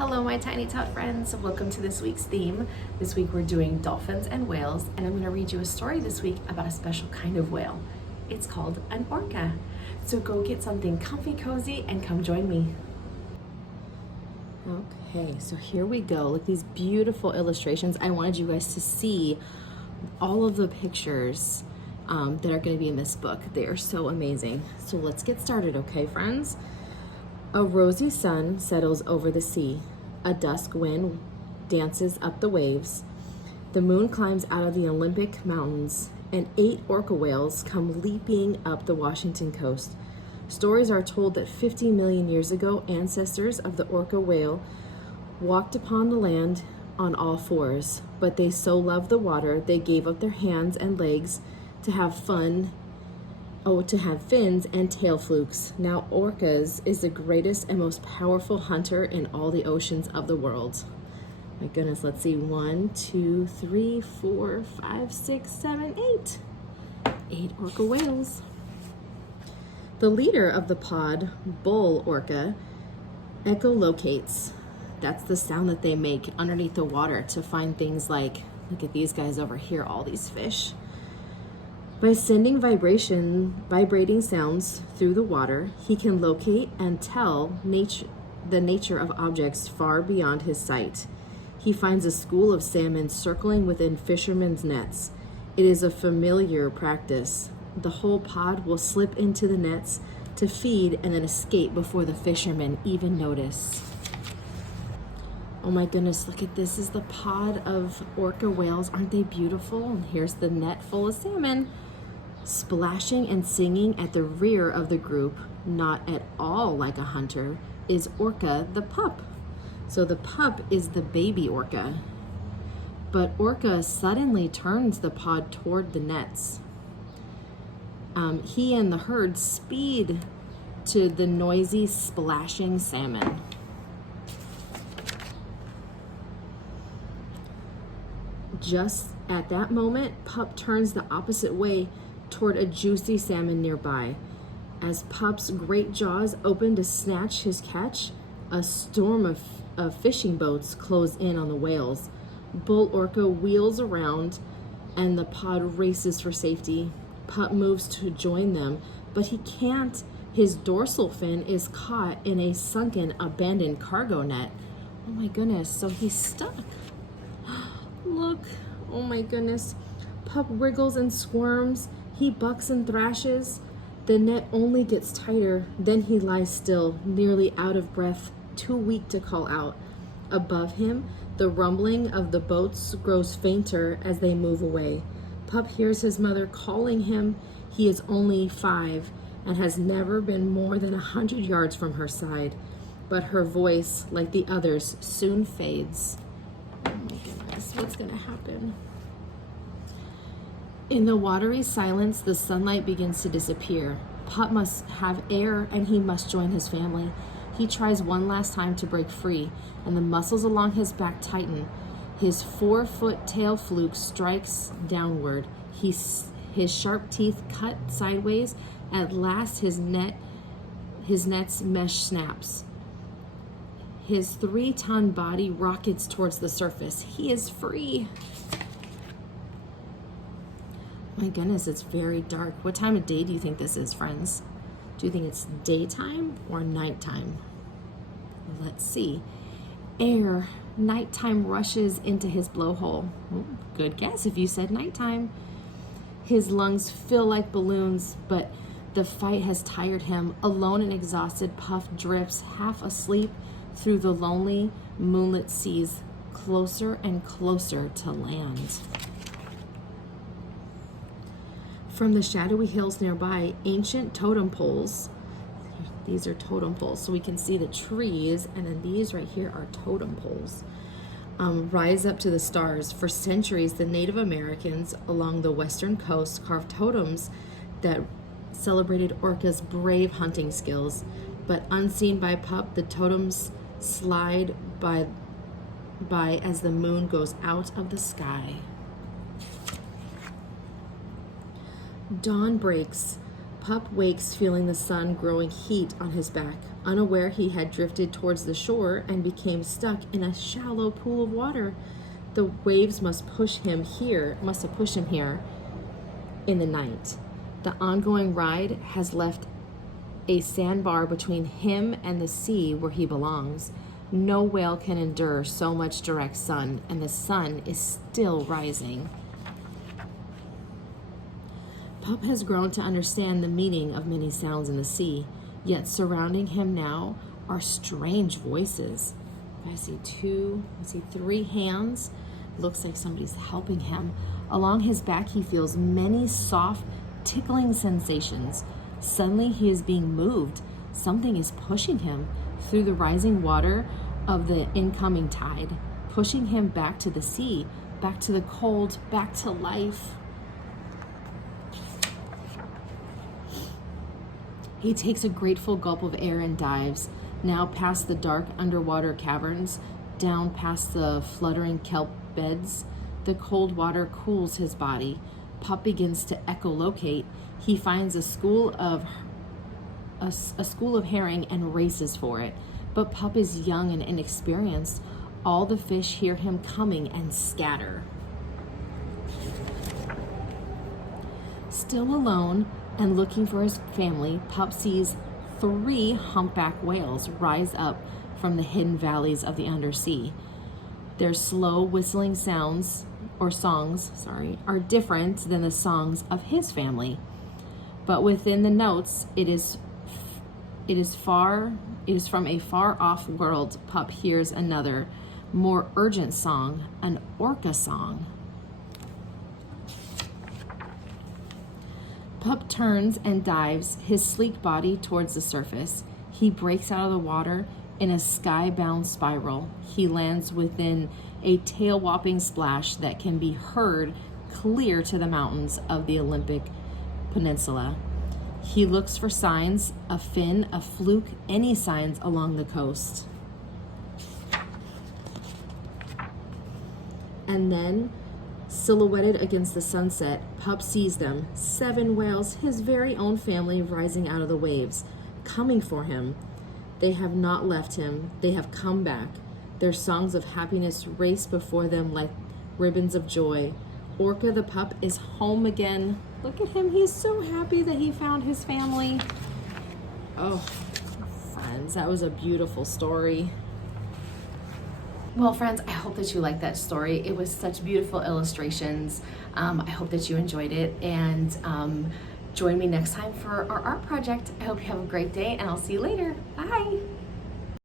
Hello, my tiny tot friends. Welcome to this week's theme. This week we're doing dolphins and whales, and I'm going to read you a story this week about a special kind of whale. It's called an orca. So go get something comfy, cozy, and come join me. Okay, so here we go. Look at these beautiful illustrations. I wanted you guys to see all of the pictures that are going to be in this book. They are so amazing. So let's get started, okay, friends? A rosy sun settles over the sea. A dusk wind dances up the waves. The moon climbs out of the Olympic Mountains, and 8 orca whales come leaping up the Washington coast. Stories are told that 50 million years ago, ancestors of the orca whale walked upon the land on all fours, but they so loved the water they gave up their hands and legs to have fun. To have fins and tail flukes. Now orcas is the greatest and most powerful hunter in all the oceans of the world. My goodness, let's see. 1, 2, 3, 4, 5, 6, 7, 8. 8 orca whales. The leader of the pod, bull orca, echolocates. That's the sound that they make underneath the water to find things like, look at these guys over here, all these fish. By sending vibrating sounds through the water, he can locate and tell the nature of objects far beyond his sight. He finds a school of salmon circling within fishermen's nets. It is a familiar practice. The whole pod will slip into the nets to feed and then escape before the fishermen even notice. Oh my goodness, look at this. This is the pod of orca whales. Aren't they beautiful? And here's the net full of salmon. Splashing and singing at the rear of the group, not at all like a hunter, is Orca the pup. So the pup is the baby orca. But Orca suddenly turns the pod toward the nets. He and the herd speed to the noisy, splashing salmon. Just at that moment, Pup turns the opposite way toward a juicy salmon nearby. As Pup's great jaws open to snatch his catch, a storm of fishing boats close in on the whales. Bull orca wheels around and the pod races for safety. Pup moves to join them, but he can't. His dorsal fin is caught in a sunken, abandoned cargo net. Oh my goodness, so he's stuck. Look, oh my goodness. Pup wriggles and squirms. He bucks and thrashes. The net only gets tighter. Then he lies still, nearly out of breath, too weak to call out. Above him, the rumbling of the boats grows fainter as they move away. Pup hears his mother calling him. He is only 5 and has never been more than 100 yards from her side. But her voice, like the others, soon fades. Oh my goodness, what's gonna happen? In the watery silence, the sunlight begins to disappear. Pup must have air and he must join his family. He tries one last time to break free, and the muscles along his back tighten. His 4-foot tail fluke strikes downward. His sharp teeth cut sideways. At last, his net's mesh snaps. His 3-ton body rockets towards the surface. He is free. My goodness, it's very dark. What time of day do you think this is, friends? Do you think it's daytime or nighttime? Let's see. Air. Nighttime rushes into his blowhole. Good guess if you said nighttime. His lungs fill like balloons, but the fight has tired him. Alone and exhausted, Puff drifts half asleep through the lonely, moonlit seas, closer and closer to land. From the shadowy hills nearby, ancient totem poles, these are totem poles, so we can see the trees, and then these right here are totem poles, rise up to the stars. For centuries, the Native Americans along the western coast carved totems that celebrated orcas' brave hunting skills, but unseen by Pup, the totems slide by as the moon goes out of the sky. Dawn breaks. Pup wakes feeling the sun growing heat on his back. Unaware he had drifted towards the shore and became stuck in a shallow pool of water. The waves must have pushed him here in the night. The ongoing ride has left a sandbar between him and the sea where he belongs. No whale can endure so much direct sun, and the sun is still rising. Pup has grown to understand the meaning of many sounds in the sea, yet surrounding him now are strange voices. I see three hands. Looks like somebody's helping him. Along his back, he feels many soft, tickling sensations. Suddenly, he is being moved. Something is pushing him through the rising water of the incoming tide, pushing him back to the sea, back to the cold, back to life. He takes a grateful gulp of air and dives, now past the dark underwater caverns, down past the fluttering kelp beds. The cold water cools his body. Pup begins to echolocate. He finds a school of herring and races for it. But Pup is young and inexperienced. All the fish hear him coming and scatter. Still alone and looking for his family, Pup sees 3 humpback whales rise up from the hidden valleys of the undersea. Their slow whistling songs are different than the songs of his family. But within the notes, it is from a far-off world. Pup hears another, more urgent song, an Orca song. Pup turns and dives his sleek body towards the surface. He breaks out of the water in a sky-bound spiral. He lands within a tail-whopping splash that can be heard clear to the mountains of the Olympic Peninsula. He looks for signs, a fin, a fluke, any signs along the coast. And then, silhouetted against the sunset, Pup sees them, 7 whales, his very own family, rising out of the waves, coming for him. They have not left him. They have come back. Their songs of happiness race before them like ribbons of joy. Orca the pup is home again. Look at him. He's so happy that he found his family. Oh, friends, that was a beautiful story. Well, friends, I hope that you liked that story. It was such beautiful illustrations. I hope that you enjoyed it, and join me next time for our art project. I hope you have a great day, and I'll see you later. Bye.